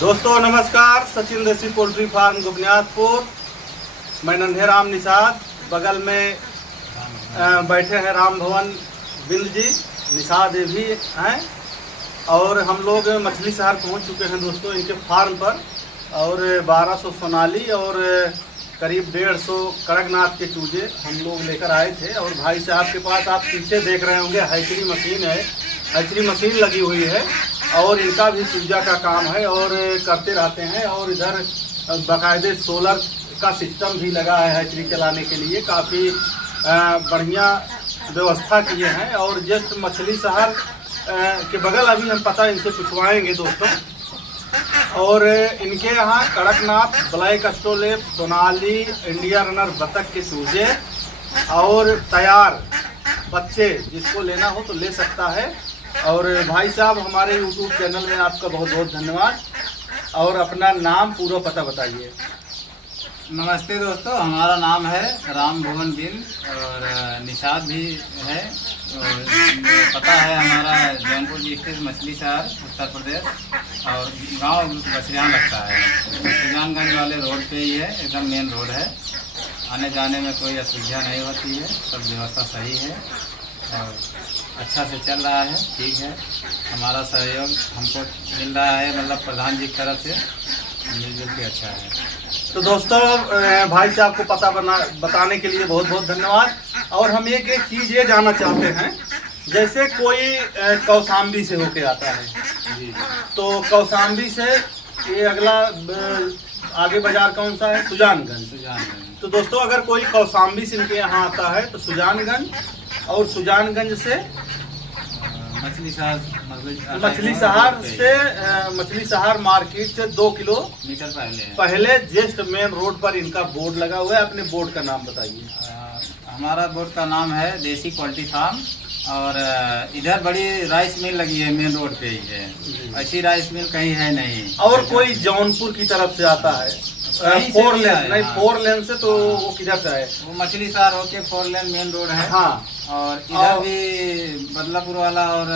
दोस्तों नमस्कार। सचिन देसी पोल्ट्री फार्म गोपनियादपुर। मैं नन्हे राम निषाद, बगल में बैठे हैं राम भवन बिंद जी, निषाद ये भी हैं। और हम लोग मछली शहर पहुंच चुके हैं दोस्तों इनके फार्म पर। और 1200 सोनाली और करीब 150 कड़कनाथ के चूजे हम लोग लेकर आए थे। और भाई साहब के पास आप पीछे देख रहे होंगे हैचरी मशीन है, हैचरी मशीन लगी हुई है। और इनका भी चूजा का काम है और करते रहते हैं। और इधर बाकायदे सोलर का सिस्टम भी लगा है हैचरी चलाने के लिए। काफ़ी बढ़िया व्यवस्था किए हैं। और जस्ट मछली शहर के बगल अभी हम पता इनसे पूछवाएंगे दोस्तों। और इनके यहाँ कड़कनाथ, ब्लैक स्टोलेप, सोनाली, इंडिया रनर बतख के चूजे और तैयार बच्चे जिसको लेना हो तो ले सकता है। और भाई साहब हमारे यूट्यूब चैनल में आपका बहुत बहुत धन्यवाद। और अपना नाम पूरा पता बताइए। नमस्ते दोस्तों, हमारा नाम है राम भवन बिन और निषाद भी है। और पता है हमारा जौनपुर डिस्ट्रिक्ट मछली शहर उत्तर प्रदेश। और गांव बसरियान लगता है, सुजानगंज वाले रोड पे ही है, एकदम मेन रोड है। आने जाने में कोई असुविधा नहीं होती है, सब व्यवस्था सही है और अच्छा से चल रहा है। ठीक है, हमारा सहयोग हमको मिल रहा है, मतलब प्रधान जी की तरफ से मिलजुल के अच्छा है। तो दोस्तों भाई साहब को पता बताने के लिए बहुत बहुत धन्यवाद। और हम एक चीज़ ये जानना चाहते हैं, जैसे कोई कौसाम्बी से होके आता है जी, तो कौसाम्बी से ये अगला आगे बाजार कौन सा है? सुजानगंज। सुजानगंज। तो दोस्तों अगर कोई कौसाम्बी से इनके यहाँ आता है तो सुजानगंज, और सुजानगंज से मछली शहर से मछली शहर मार्केट से 2 किलोमीटर पहले जस्ट मेन रोड पर इनका बोर्ड लगा हुआ है। अपने बोर्ड का नाम बताइए। हमारा बोर्ड का नाम है देसी पोल्ट्री फार्म। और इधर बड़ी राइस मिल लगी है, मेन रोड पे ही है, ऐसी राइस मिल कहीं है नहीं। और कोई जौनपुर की तरफ से आता है 4 लेन, नहीं 4 लेन से, तो वो किधर से आए? वो मछली शहर होके 4 लेन मेन रोड है। हाँ। और इधर भी बदलापुर वाला और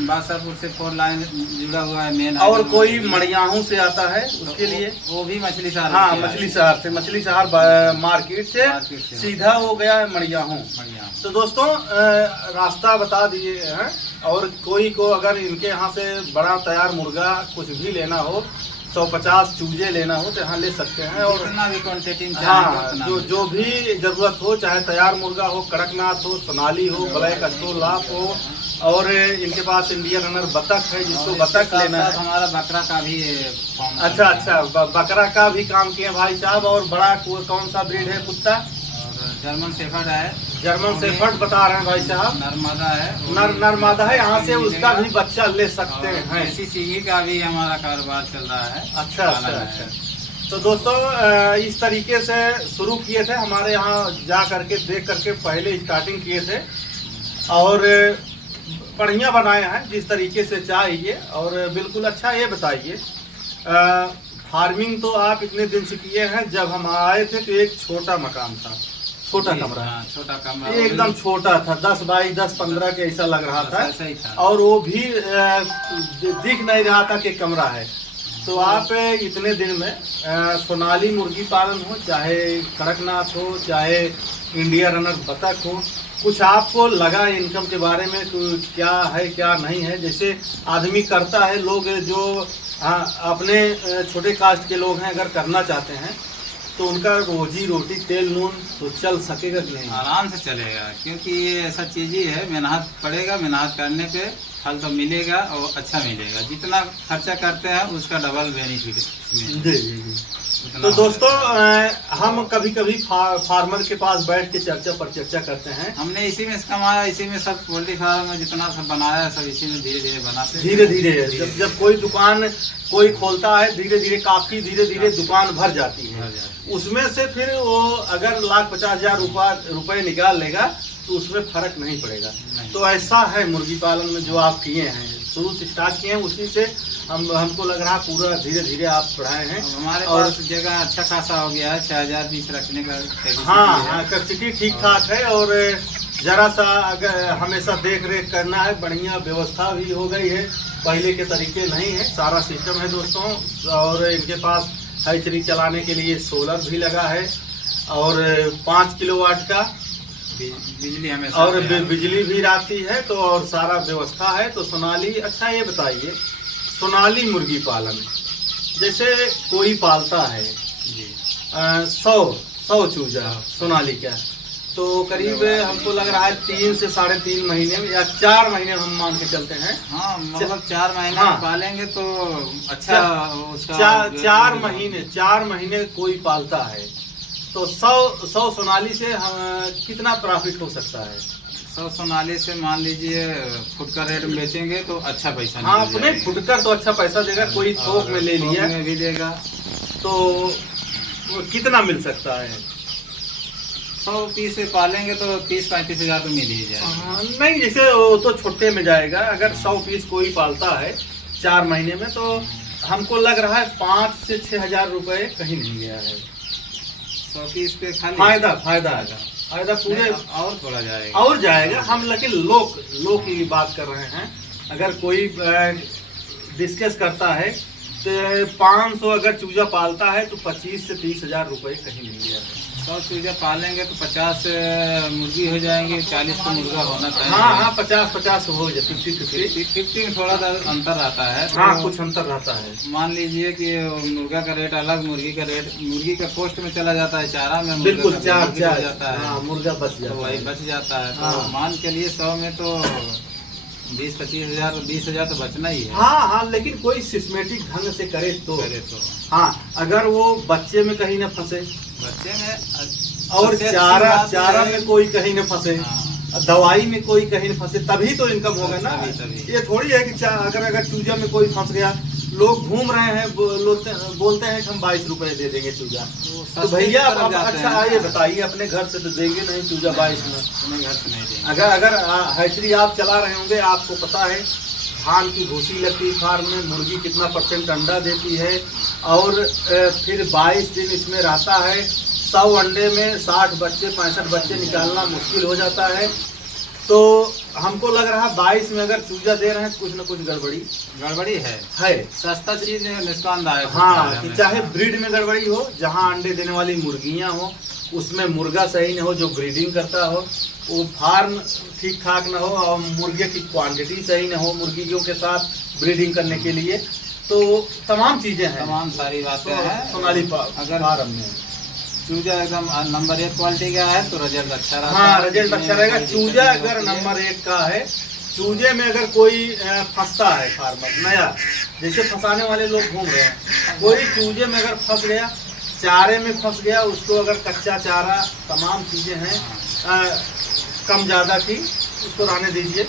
बादशाहपुर से 4 लाइन जुड़ा हुआ है मेन। और कोई मड़ियाहू से आता है उसके लिए, वो भी मछली शहर। हाँ, मछली शहर से, मछली शहर मार्केट से सीधा हो गया है मड़ियाहू। तो दोस्तों रास्ता बता दिए हैं। और कोई को अगर इनके यहाँ से बड़ा तैयार मुर्गा कुछ भी लेना हो, 150 चूजे लेना हो तो यहाँ ले सकते हैं। और भी क्वांटिटी हाँ, जो भी जरूरत हो, चाहे तैयार मुर्गा हो, कड़कनाथ हो, सोनाली हो, ब्लैक स्टोलाप हो। और इनके पास इंडियन रनर बतख है, जिसको बतख लेना है। हमारा बकरा का भी अच्छा, बकरा का भी काम किए भाई साहब। और बड़ा कौन सा ब्रीड है कुत्ता? जर्मन शेफर्ड है। जर्मन शेफर्ड बता रहे हैं भाई साहब। नर्मदा है, नर्मदा है। यहाँ से उसका भी बच्चा ले सकते हैं। देसी सींगी का भी हमारा कारोबार चल रहा है। अच्छा। तो दोस्तों इस तरीके से शुरू किए थे, हमारे यहाँ जा करके देख करके पहले स्टार्टिंग किए थे। और बढ़िया बनाए हैं जिस तरीके से चाहिए। और बिल्कुल अच्छा। ये बताइए, फार्मिंग तो आप इतने दिन से किए हैं, जब हम आए थे तो एक छोटा मकान था, छोटा कमरा, छोटा कमरा, एकदम छोटा था, 10 बाई 10 15 के ऐसा लग रहा था। और वो भी दिख नहीं रहा था कि कमरा है। तो आप इतने दिन में सोनाली मुर्गी पालन हो, चाहे कड़कनाथ हो, चाहे इंडिया रनर बतख हो, कुछ आपको लगा इनकम के बारे में क्या है क्या नहीं है? जैसे आदमी करता है, लोग जो अपने छोटे कास्ट के लोग हैं, अगर करना चाहते हैं तो उनका रोजी रोटी तेल नून तो चल सकेगा कि नहीं? आराम से चलेगा, क्योंकि ये ऐसा चीज ही है, मेहनत पड़ेगा, मेहनत करने पे फल तो मिलेगा और अच्छा मिलेगा। जितना खर्चा करते हैं उसका डबल बेनिफिट जी। तो दोस्तों हम कभी कभी फार्मर के पास बैठ के चर्चा करते हैं। हमने इसी में कमाया, इसी में सब पोल्ट्री फार्म में जितना सब बनाया सब इसी में धीरे धीरे बनाते, धीरे धीरे जब कोई दुकान कोई खोलता है, धीरे धीरे काफी धीरे धीरे दुकान भर जाती है। उसमें से फिर वो अगर 1,50,000 रुपए निकाल लेगा तो उसमें फर्क नहीं पड़ेगा। तो ऐसा है मुर्गी पालन में जो आप किए हैं, शुरू से स्टार्ट किए हैं, उसी से हमको लग रहा पूरा धीरे धीरे आप बढ़ाए हैं। हमारे पास जगह अच्छा खासा हो गया है, 6,000 पीस रखने का। हाँ, कैपेसिटी ठीक ठाक है। और जरा सा अगर हमेशा देख रेख करना है, बढ़िया व्यवस्था भी हो गई है। पहले के तरीके नहीं है, सारा सिस्टम है दोस्तों। और इनके पास हैचरी चलाने के लिए सोलर भी लगा है और 5 किलोवाट का बिजली हमेशा और बिजली भी आती है, तो और सारा व्यवस्था है। तो सोनाली, अच्छा ये बताइए, सोनाली मुर्गी पालन जैसे कोई पालता है जी 100 चूजा सोनाली का, तो करीब हमको लग रहा है 3 से 3.5 महीने में या 4 महीने हम मान के चलते हैं। हाँ, मतलब 4 महीने हाँ, पालेंगे तो अच्छा उसका 4 महीने कोई पालता है तो 100 सोनाली से कितना प्रॉफिट हो सकता है? 100 सोनाली से मान लीजिए फुट का रेट में बेचेंगे तो अच्छा पैसा हाँ, निकल अपने जाएगा। फुटकर तो अच्छा पैसा देगा, कोई थोक में ले लिया में भी देगा तो वो कितना मिल सकता है? 100 पीस से पालेंगे तो 30-35 हज़ार तो मिल ही जाएगा। नहीं, जैसे वो तो छोटे में जाएगा। अगर 100 पीस कोई पालता है 4 महीने में, तो हमको लग रहा है 5 से 6 हज़ार रुपए कहीं नहीं गया है। 100 पीस पे खाली फायदा आएगा, फायदा पूरे और थोड़ा जाएगा और जाएगा। हम लेकिन लोग की बात कर रहे हैं। अगर कोई डिस्कस करता है तो 500 अगर चूजा पालता है तो 25 से 30 हज़ार रुपए कहीं नहीं गया है। 100 चूजा पालेंगे तो 50 मुर्गी हो जाएंगे, 40 तो मुर्गा होना चाहिए। हाँ, 50 हो जाए, 50 में थोड़ा सा अंतर रहता है। हाँ, कुछ अंतर रहता है। मान लीजिए कि मुर्गा का रेट अलग, मुर्गी का रेट, मुर्गी का कॉस्ट में चला जाता है चारा में, बिल्कुल चार जाता है। हाँ, मुर्गा बच जाता तो वही है। बच जाता है। तो हाँ। मान के लिए 100 में तो 20-25 हज़ार, 20 हज़ार तो बचना ही है। हाँ, लेकिन कोई सिस्टमेटिक ढंग से करे तो। हाँ, अगर वो बच्चे में कहीं न फंसे, बच्चे में और सबसे अच्छी चारा बात चारा है- में कोई कहीं न फंसे, हाँ। दवाई में कोई कहीं न फंसे, तभी तो इनकम होगा ना। तभी। ये थोड़ी है कि अगर चूजा में कोई फंस गया, लोग घूम रहे हैं, बोलते हैं कि हम 22 रुपए दे देंगे चूजा। तो भैया आप अच्छा ये बताइए, अपने घर से तो देंगे नहीं चूजा 22 में? अपने घर से नहीं देंगे। अगर हैचरी आप चला रहे होंगे, आपको पता है धान की भूसी लगती है फार्म में, मुर्गी कितना % अंडा देती है, और फिर 22 दिन इसमें रहता है। 100 अंडे में 60 बच्चे 65 बच्चे निकालना मुश्किल हो जाता है। तो हमको लग रहा है 22 में अगर चूजा दे रहे हैं कुछ न कुछ गड़बड़ी है। सस्ता चीज नुकसानदायक होता हाँ, है कि हमेशा। चाहे ब्रीड में गड़बड़ी हो, जहाँ अंडे देने वाली मुर्गियाँ हो उसमें मुर्गा सही न हो, जो ब्रीडिंग करता हो वो फार्म ठीक ठाक न हो, और मुर्गे की क्वांटिटी सही न हो मुर्गियों के साथ ब्रीडिंग करने के लिए, तो तमाम चीजें हैं। तमाम सारी बातें हैं। सोनाली अगर फार्म में चूजा एकदम नंबर 1 क्वालिटी का है तो रिजल्ट अच्छा रहता है। हाँ, रिजल्ट अच्छा रहेगा। चूजा अगर नंबर 1 का है, चूजे में अगर कोई फंसता है फार्मर नया, जैसे फंसाने वाले लोग घूम रहे हैं, कोई चूजे में अगर फंस गया, चारे में फंस गया, उसको अगर कच्चा चारा तमाम चीजें हैं कम ज़्यादा की, उसको रहने दीजिए।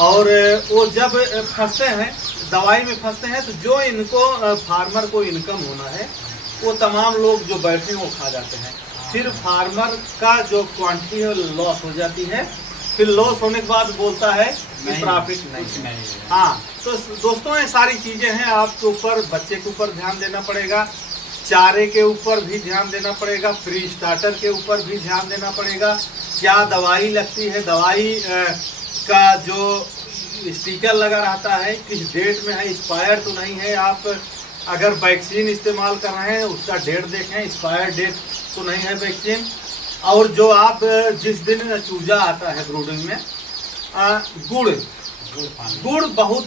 और वो जब फंसते हैं, दवाई में फंसते हैं, तो जो इनको फार्मर को इनकम होना है वो तमाम लोग जो बैठे हैं वो खा जाते हैं। फिर फार्मर का जो क्वांटिटी है लॉस हो जाती है। फिर लॉस होने के बाद बोलता है कि प्रॉफिट नहीं। हाँ, तो दोस्तों ये सारी चीज़ें हैं। आपके ऊपर, बच्चे के ऊपर ध्यान देना पड़ेगा, चारे के ऊपर भी ध्यान देना पड़ेगा, फ्री स्टार्टर के ऊपर भी ध्यान देना पड़ेगा। क्या दवाई लगती है, दवाई का जो स्टिकर लगा रहता है किस डेट में है, एक्सपायर तो नहीं है। आप अगर वैक्सीन इस्तेमाल कर रहे हैं उसका डेट देखें, एक्सपायर डेट तो नहीं है वैक्सीन। और जो आप जिस दिन चूजा आता है ब्रूडिंग में, गुड़ बहुत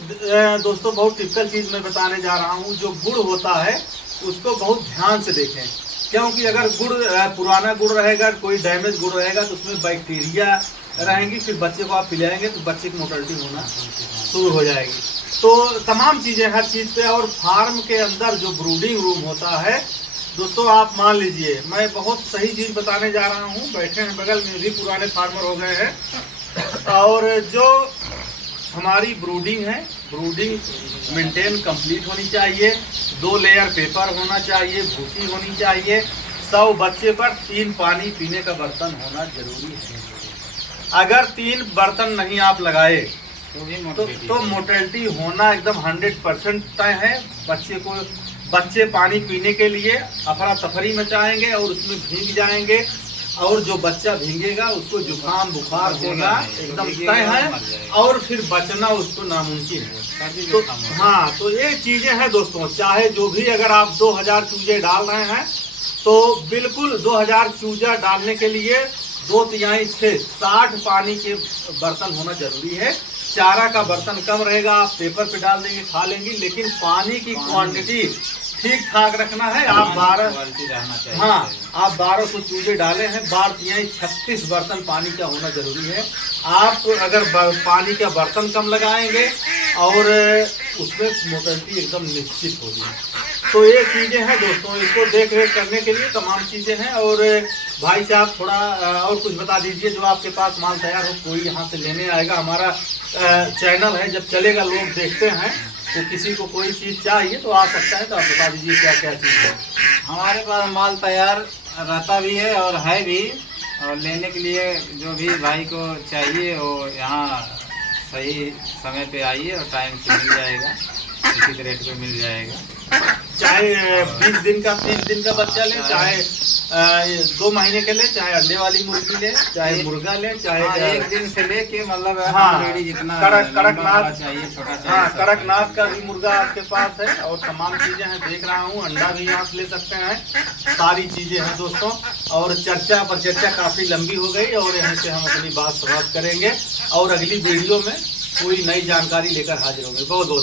दोस्तों बहुत टिपिकल चीज़ मैं बताने जा रहा हूँ। जो गुड़ होता है उसको बहुत ध्यान से देखें, क्योंकि अगर गुड़ पुराना गुड़ रहेगा, कोई डैमेज गुड़ रहेगा तो उसमें बैक्टीरिया रहेंगी, फिर बच्चे को आप पिलाएंगे तो बच्चे की मोर्टेलिटी होना शुरू हो जाएगी। तो तमाम चीज़ें हर चीज़ पे। और फार्म के अंदर जो ब्रूडिंग रूम होता है दोस्तों, आप मान लीजिए, मैं बहुत सही चीज़ बताने जा रहा हूँ, बैठे हैं बगल में भी पुराने फार्मर हो गए हैं। और जो हमारी ब्रूडिंग है, ब्रूडिंग मेंटेन कंप्लीट होनी चाहिए। 2 लेयर पेपर होना चाहिए, भूसी होनी चाहिए। 100 बच्चे पर 3 पानी पीने का बर्तन होना जरूरी है। अगर 3 बर्तन नहीं आप लगाए तो मोर्टेलिटी होना एकदम 100% तय है। बच्चे पानी पीने के लिए अफरा तफरी मचाएंगे और उसमें भीग जाएंगे, और जो बच्चा भीगेगा उसको जुकाम बुखार होना एकदम तय है, और फिर बचना उसको नामुमकिन है। तो हाँ, तो ये चीजें हैं दोस्तों। चाहे जो भी, अगर आप 2000 चूजे डाल रहे हैं तो बिल्कुल 2000 चूजा डालने के लिए 2 तिहाई 6 60 पानी के बर्तन होना जरूरी है। चारा का बर्तन कम रहेगा, आप पेपर पे डाल देंगे, खा लेंगी, लेकिन पानी की क्वांटिटी ठीक ठाक रखना है। आप 12, हाँ, आप 1200 चूजे डाले हैं, 12 तिहाई 36 बर्तन पानी का होना जरूरी है। आप अगर पानी का बर्तन कम लगाएंगे और उसमें मोटेलिटी एकदम निश्चित होगी। तो ये चीजें हैं दोस्तों, इसको देख रेख करने के लिए तमाम चीजें हैं। और भाई साहब थोड़ा और कुछ बता दीजिए, जो आपके पास माल तैयार हो, कोई यहाँ से लेने आएगा। हमारा चैनल है, जब चलेगा लोग देखते हैं, तो किसी को कोई चीज़ चाहिए तो आ सकता है। तो आप बता दीजिए क्या क्या चीज़ है। हमारे पास माल तैयार रहता भी है और है भी, और लेने के लिए जो भी भाई को चाहिए वो यहाँ सही समय पे आइए और टाइम से मिल जाएगा, उचित रेट पे मिल जाएगा। चाहे 20 दिन का 30 दिन का बच्चा ले, चाहे 2 महीने के ले, चाहे अंडे वाली मुर्गी ले, चाहे मुर्गा ले, चाहे 1 दिन से लेके मतलब हाँ, जितना कड़कनाथ चाहिए, छोटा चाहिए, हाँ, कड़कनाथ का भी मुर्गा आपके पास है। और तमाम चीजें हैं, देख रहा हूँ, अंडा भी यहाँ से ले सकते हैं। सारी चीजें हैं दोस्तों। और चर्चा पर चर्चा काफी लंबी हो गई, और यहाँ से हम अपनी बात समाप्त करेंगे और अगली वीडियो में कोई नई जानकारी लेकर हाजिर होंगे। बहुत बहुत